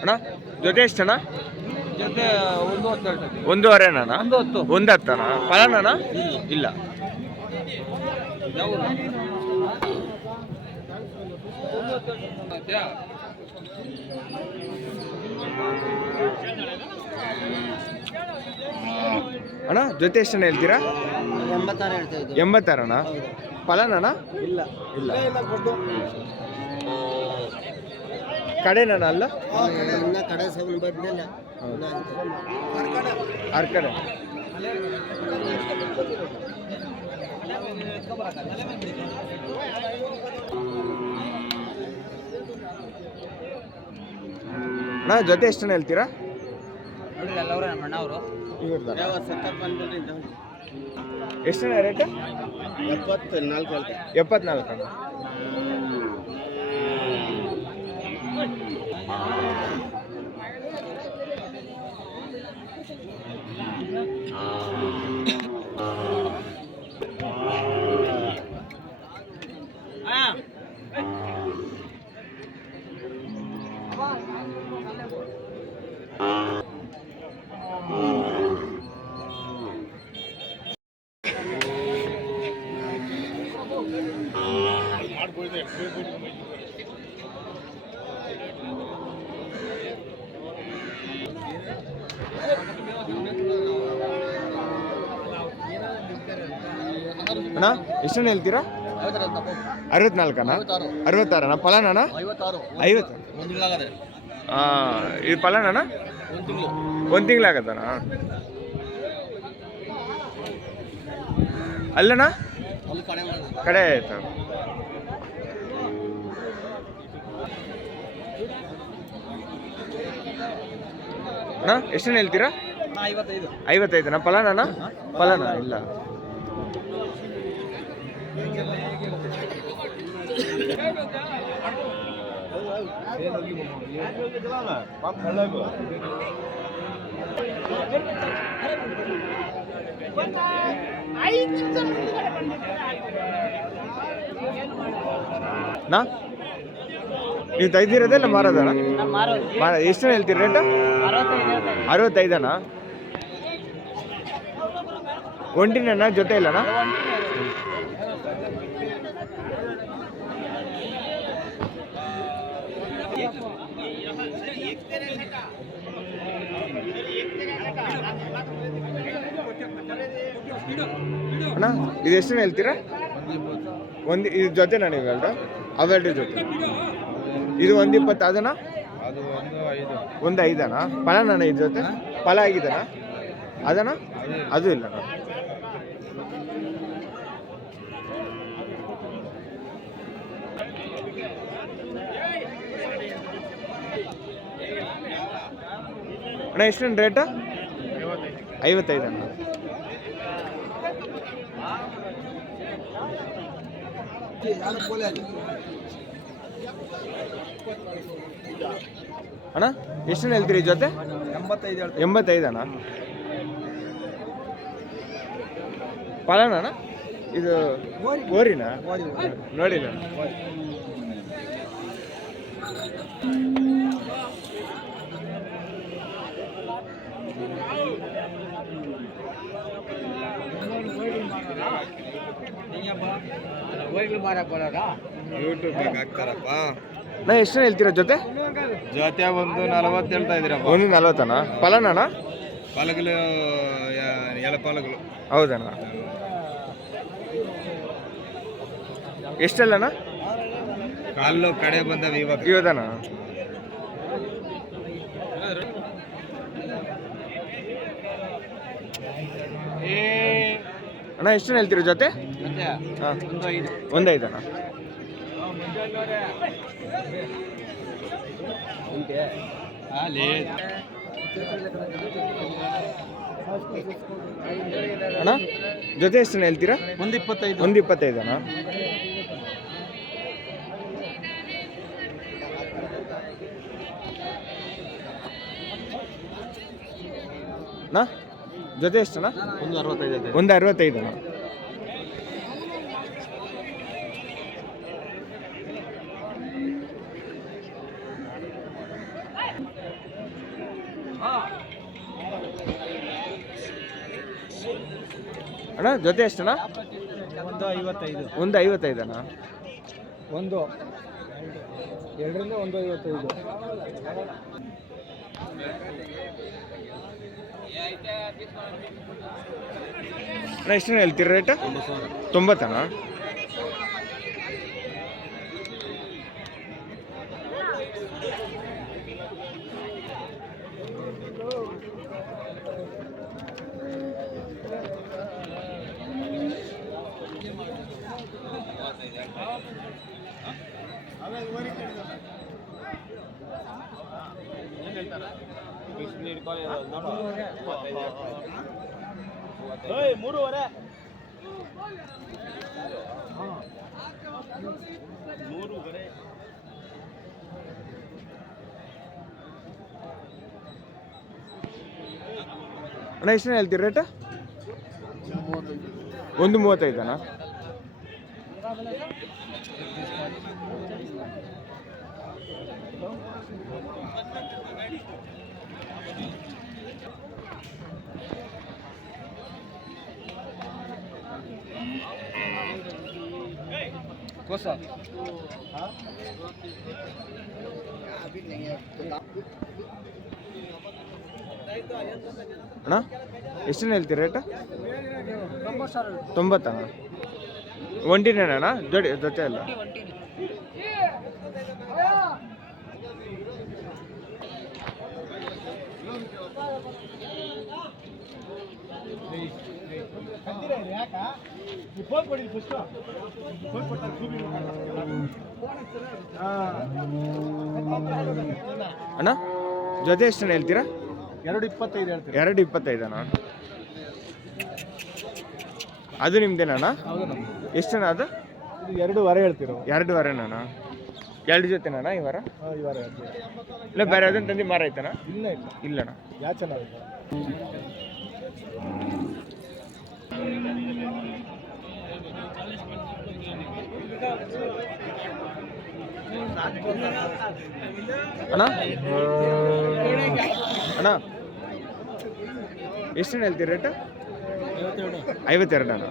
ಅಣ್ಣ ಜೊತೆ ಎಷ್ಟಣ್ಣ? ಜೊತೆ 1.10 ಒಂದೂವರೆನಾ? 1.10 ಒಂದು ಹತ್ತನ ಫಲನಣ್ಣ? ಇಲ್ಲ. ಅಣ್ಣ ಜೊತೆ ಎಷ್ಟಣ್ಣ ಹೇಳ್ತೀರಾ? 86 ಹೇಳ್ತಾ ಇದ್ದು. 86ಅಣ್ಣ? ಫಲನಣ್ಣ? ಇಲ್ಲ ಇಲ್ಲ. ಕಡೆನಣ್ಣ ಅಲ್ಲ? ಇನ್ನ ಕಡೆ ಸೌಂಡ್ ಬಂದಿಲ್ಲ. ಆರ್ಕಡೆ ಅಣ್ಣ ಜೊತೆ ಎಷ್ಟಣ್ಣ ಹೇಳ್ತೀರಾ? ಎಷ್ಟಣ್ಣ ರೇಟ್? 74 ಅಣ್ಣ. ಅಣ್ಣ ಎಷ್ಟಣ್ಣ ಹೇಳ್ತೀರಾ? 64ಅಣ್ಣ? 66ಅಣ್ಣ? ಫಲನಣ್ಣ? 50. ಇದು ಫಲನಣ್ಣ? 1 ತಿಂಗಳಾಗತ್ತಣ್ಣ? ಅಲ್ಲಣ್ಣ ಕಡೆ ಆಯ್ತು. ಅಣ್ಣ ಎಷ್ಟಣ್ಣ ಹೇಳ್ತೀರಾ? 55ಅಣ್ಣ? ಫಲನಣ್ಣ? ಫಲನ ಇಲ್ಲ. ನಾ ನೀವು ತೆಗ್ದಿರೋದೇ ಇಲ್ಲ ಮಾರೋದಣ್ಣ? ಎಷ್ಟಣ್ಣ ಹೇಳ್ತೀರಿ ರೇಟ್? 65ಅಣ್ಣ? ಒಂಟಿನಣ್ಣ ಜೊತೆ ಇಲ್ಲಣ್ಣ? ಅಣ್ಣ ಇದು ಎಷ್ಟಣ್ಣ ಹೇಳ್ತೀರಾ? ಇದು ಜೊತೆನಾ ನೀವು ಹೇಳ್ರ? ಅವೆರಡು ಜೊತೆ. ಇದು 1.20 ಅದಣ್ಣ? 1.5 ಅಣ್ಣ? ಫಲನಣ್ಣ ಇದು ಜೊತೆ? ಫಲ ಆಗಿದಣ್ಣ ಅದಣ್ಣ? ಅದು ಇಲ್ಲಣ್ಣ. ಅಣ್ಣ ಎಷ್ಟಣ್ಣ ರೇಟು? 55 ಅಣ್ಣ? ಅಣ್ಣ ಎಷ್ಟಣ್ಣ ಹೇಳ್ತೀರಿ ಜೊತೆ? 85 ಅಣ್ಣ? ಫಲನಣ್ಣ? ಇದು ಓರಿನ ನೋಡಿಲ್ಲ. ಯೂಟ್ಯೂಬ್ಗೆ ಹಾಕ್ತಾರಪ್ಪ. ನಾ ಎಷ್ಟು ಹೇಳ್ತೀರಾ ಜೊತೆ? ಜೊತೆ 1.40 ಹೇಳ್ತಾ ಇದ್ದೀರಪ್ಪ. 1.40 ಫಲನಣ್ಣ? ಪಾಲಗಳು ಪಾಲಗಳು. ಹೌದಣ್ಣ? ಎಷ್ಟಲ್ಲಣ್ಣ? ಕಾಲು ಕಡೆ ಬಂದವೆ ಇವಾಗ. ಇವದನ ಅಣ್ಣ ಎಷ್ಟು ಹೇಳ್ತೀರಿ ಜೊತೆ? ಹಾಂ, ಒಂದು ಐದಣ್ಣ. ಅಣ್ಣ ಜೊತೆ ಎಷ್ಟು ಹೇಳ್ತೀರಾ? 125. 125 ಅಣ್ಣ. ಅಣ್ಣ ಜೊತೆ ಎಷ್ಟಣ್ಣ? 165. 165 ಅಣ್ಣ. ಅಣ್ಣ ಜೊತೆ ಎಷ್ಟಣ್ಣ? 155. 155 ಅಣ್ಣ. 2 2ರಿಂದ 155. ಅಣ್ಣ ಎಷ್ಟು ಹೇಳ್ತೀರಿ ರೇಟ್? 90 ಅಣ್ಣ. ಅಣ್ಣ ಎಷ್ಟು ಹೇಳ್ತೀರಿ ರೇಟ್? 135 ಅಣ್ಣ. ಅಣ್ಣ ಎಷ್ಟು ಹೇಳ್ತೀರಿ ರೇಟ್? 90 ಅಣ್ಣ. ಒಂಟಿನೇನಣ್ಣ ಜೋಡಿ ಜೊತೆ ಅಲ್ಲ? ಅಣ್ಣ ಜೊತೆ ಎಷ್ಟು ಹೇಳ್ತೀರಾ? 225 ಹೇಳ್ತೀವಿ. 225 ಅಣ್ಣ. ಅದು ನಿಮ್ದೇನಣ್ಣ? ಎಷ್ಟಣ್ಣ ಅದು? 2.5 ಹೇಳ್ತೀರೋ? 2.5 ಅಣ್ಣ. 2 ಜೊತೆನಣ್ಣ ಈ ವಾರ? ಈ ವಾರ ಹೇಳ್ತೀವಿ. ಇಲ್ಲ ಬೇರೆ ಅದನ್ನ ತಂದು ಮಾರ ಆಯ್ತಣ್ಣ? ಇಲ್ಲ ಇಲ್ಲಣ್ಣ. ಯಾ ಚೆನ್ನಾಗಿದೆ. ಅಣ್ಣ ಅಣ್ಣ ಎಷ್ಟು ಹೇಳ್ತೀರಿ ರೇಟ್? 52 ಅಣ್ಣ.